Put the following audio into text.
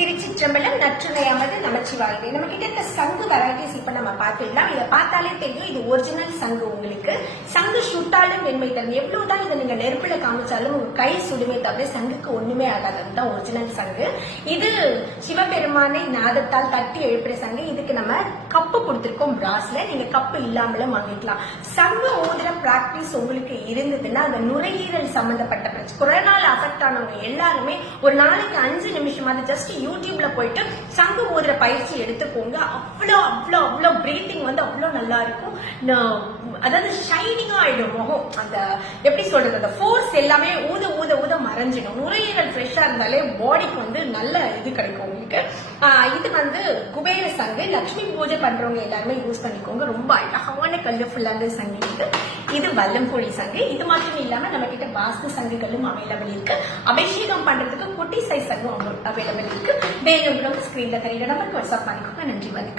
திருச்சிற்றம்பலம் நற்றுணையாமது நமச்சிவாயவே நம்ம கிட்ட இருக்க சங்கு வெரைட்டிஸ் பார்த்துடலாம் இதை பார்த்தாலே தெரியும். இது ஒரிஜினல் சங்கு உங்களுக்கு. சங்கு சுட்டாலும் வெண்மை தரும். எவ்வளவுதான் இதை நீங்க நெருப்புல காமிச்சாலும் உங்க கை சுடுமே தவிர சங்குக்கு ஒண்ணுமே ஆகாது. தான் ஒரிஜினல் சங்கு. இது சிவபெருமானை நாதத்தால் தட்டி எழுப்புற சங்கு. இதுக்கு நம்ம கப்பு கொடுத்துருக்கோம் பிராஸ்ல நீங்க கப்பு இல்லாமலும் வாங்கிக்கலாம். சங்கு ஊதுற பிராக்டிஸ் உங்களுக்கு இருந்ததுன்னா அந்த நுரையீரல் சம்பந்தப்பட்ட பிரச்சனை கொரோனால அஃபெக்ட் ஆனவங்க எல்லாருமே ஒரு நாளைக்கு அஞ்சு நிமிஷமாவது ஜஸ்ட் யூடியூப்ல போயிட்டு சங்கு ஊதுற பயிற்சி எடுத்துக்கோங்க. அவ்வளோ அவ்வளோ அவ்வளோ பிரீத்திங் வந்து அவ்வளோ நல்லா இருக்கும் நான் அதாவது ஷைனிங்கா ஆயிடும் முகம். அந்த எப்படி சொல்றது அந்த ஃபோர்ஸ் எல்லாமே ஊத ஊத ஊத மறைஞ்சிடும். நுரையீரல் ஃப்ரெஷ்ஷா இருந்தாலே பாடிக்கு வந்து நல்ல இது கிடைக்கும் உங்களுக்கு. இது வந்து குபேர சங்கு. லக்ஷ்மி பூஜை பண்றவங்க எல்லாருமே யூஸ் பண்ணிக்கோங்க. ரொம்ப அழகான கல்லு கலர்ஃபுல்லான சங்கு இது. இது வல்லம்புழி சங்கு. இது மட்டும் இல்லாம நம்ம கிட்ட வாஸ்து சங்குகளும் அவைலபிள் இருக்கு. அபிஷேகம் பண்றதுக்கு குட்டி சைஸ் சங்கும் அவைலபிள் இருக்கு. வேணும் ஸ்கிரீன்ல தெரியுற நம்பருக்கு வாட்ஸ்அப் பண்ணிக்கோங்க. நன்றி வணக்கம்.